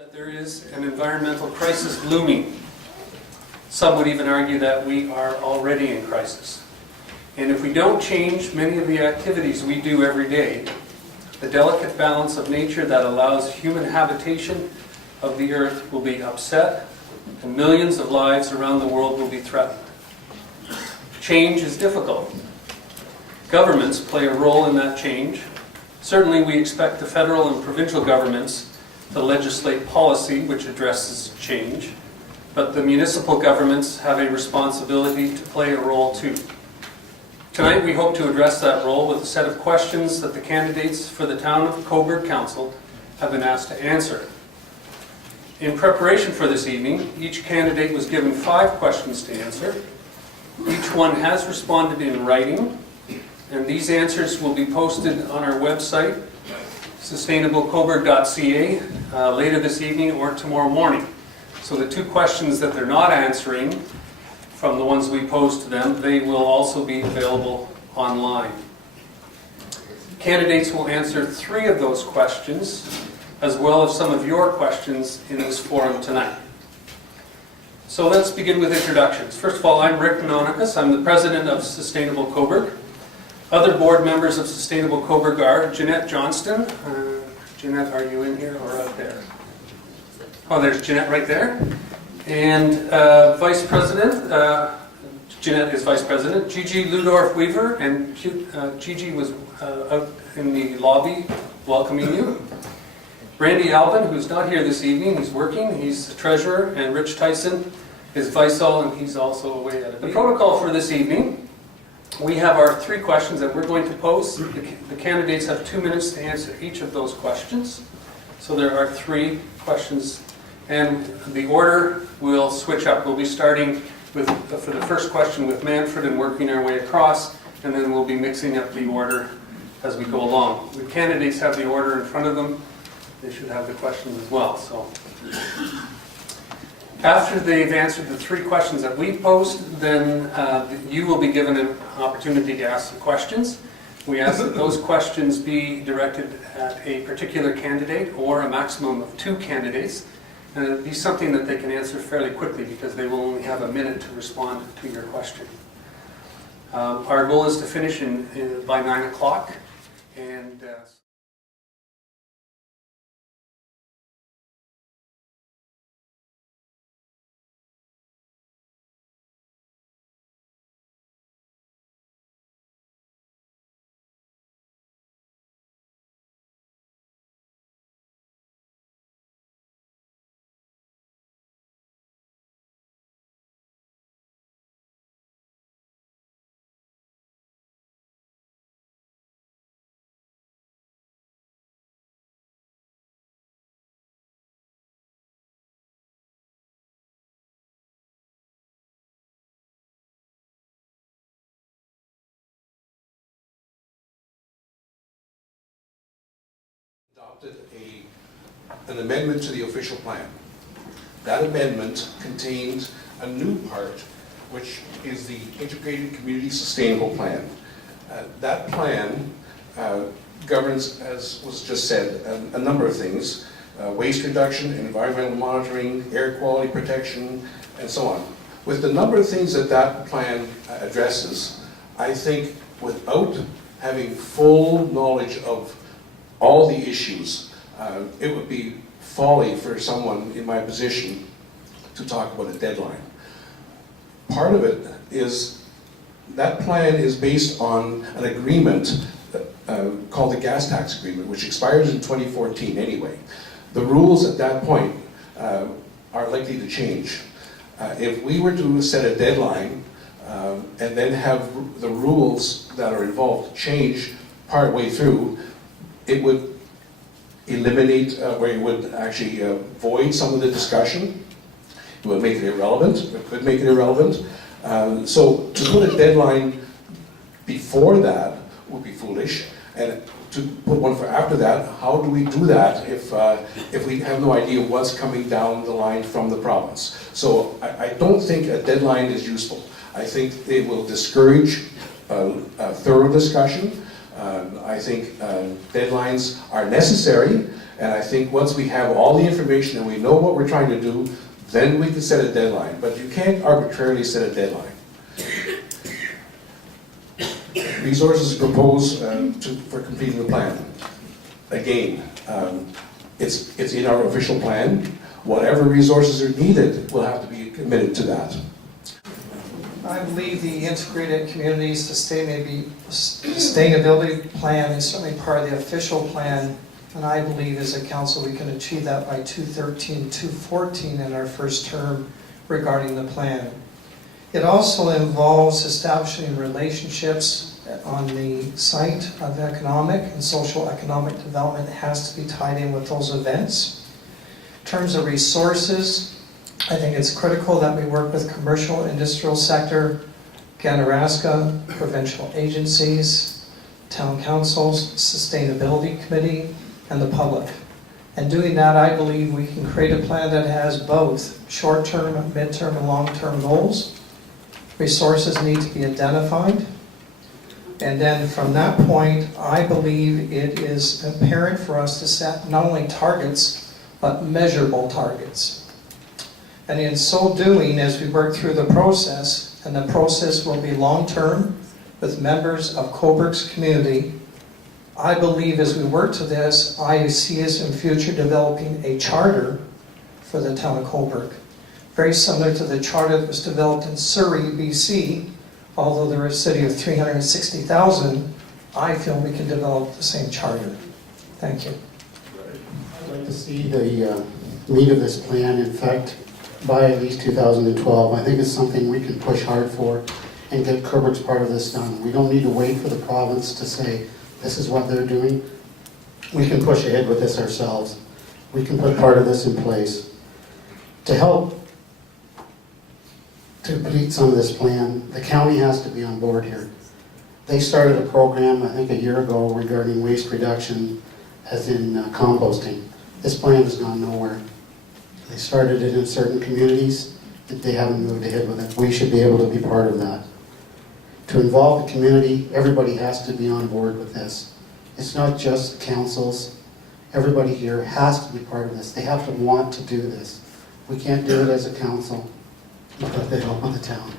That there is an environmental crisis looming. Some would even argue that we are already in crisis. And if we don't change many of the activities we do every day, the delicate balance of nature that allows human habitation of the earth will be upset, and millions of lives around the world will be threatened. Change is difficult. Governments play a role in that change. Certainly we expect the federal and provincial governments to legislate policy which addresses change, but the municipal governments have a responsibility to play a role too. Tonight we hope to address that role with a set of questions that the candidates for the town of Cobourg Council have been asked to answer. In preparation for this evening, each candidate was given 5 questions to answer. Each one has responded in writing, and these answers will be posted on our website, sustainablecobourg.ca, later this evening or tomorrow morning. So the 2 questions that they're not answering from the ones we posed to them, they will also be available online. Candidates will answer 3 of those questions, as well as some of your questions in this forum tonight. So let's begin with introductions. First of all, I'm Rick Nonnekes. I'm the president of Sustainable Cobourg. Other board members of Sustainable Cobourg are Jeanette Johnston. Jeanette, are you in here or out there? Oh, there's Jeanette right there. And Vice President, Jeanette is Vice President. Gigi Ludorf-Weaver, and Gigi was out in the lobby welcoming you. Randy Alvin, who's not here this evening, he's working, he's the treasurer, and Rich Tyson is vice-all, and he's also away at it. The protocol for this evening, we have our 3 questions that we're going to pose. The candidates have 2 minutes to answer each of those questions. So there are 3 questions, and the order will switch up. We'll be starting with, for the first question with Manfred and working our way across, and then we'll be mixing up the order as we go along. The candidates have the order in front of them. They should have the questions as well. So, after they've answered the 3 questions that we posed, then you will be given an opportunity to ask some questions. We ask that those questions be directed at a particular candidate or a maximum of 2 candidates, and it'll be something that they can answer fairly quickly because they will only have a minute to respond to your question. Our goal is to finish by 9 o'clock, and adopted an amendment to the official plan. That amendment contained a new part, which is the Integrated Community Sustainable Plan. That plan governs, as was just said, a number of things: waste reduction, environmental monitoring, air quality protection, and so on. With the number of things that that plan addresses, I think without having full knowledge of all the issues, it would be folly for someone in my position to talk about a deadline. Part of it is that plan is based on an agreement called the gas tax agreement, which expires in 2014 anyway. The rules at that point are likely to change. If we were to set a deadline and then have the rules that are involved change partway through, it would eliminate, or it would actually void some of the discussion. It would make it irrelevant. It could make it irrelevant. So to put a deadline before that would be foolish, and to put one for after that, how do we do that if we have no idea what's coming down the line from the province? So I don't think a deadline is useful. I think it will discourage thorough discussion. I think deadlines are necessary, And I think once we have all the information and we know what we're trying to do, then we can set a deadline. But you can't arbitrarily set a deadline. Resources proposed for completing the plan. Again, it's in our official plan. Whatever resources are needed will have to be committed to that. I believe the integrated community sustainability plan is certainly part of the official plan, and I believe as a council we can achieve that by 213, 214 in our first term regarding the plan. It also involves establishing relationships on the site of economic and social economic development that has to be tied in with those events. In terms of resources, I think it's critical that we work with commercial, industrial sector, Ganaraska, provincial agencies, town councils, sustainability committee, and the public. And doing that, I believe we can create a plan that has both short-term, mid-term, and long-term goals. Resources need to be identified. And then from that point, I believe it is imperative for us to set not only targets, but measurable targets. And in so doing, as we work through the process, and the process will be long-term with members of Cobourg's community, I believe as we work to this, I see us in future developing a charter for the town of Cobourg. Very similar to the charter that was developed in Surrey, BC, although they're a city of 360,000, I feel we can develop the same charter. Thank you. I'd like to see the meat of this plan, in fact, by at least 2012. I think it's something we can push hard for and get Cobourg's part of this done. We don't need to wait for the province to say, this is what they're doing. We can push ahead with this ourselves. We can put part of this in place. To help to complete some of this plan, the county has to be on board here. They started a program, I think a year ago, regarding waste reduction, as in composting. This plan has gone nowhere. They started it in certain communities, but they haven't moved ahead with it. We should be able to be part of that. To involve the community, everybody has to be on board with this. It's not just councils. Everybody here has to be part of this. They have to want to do this. We can't do it as a council without the help of the town.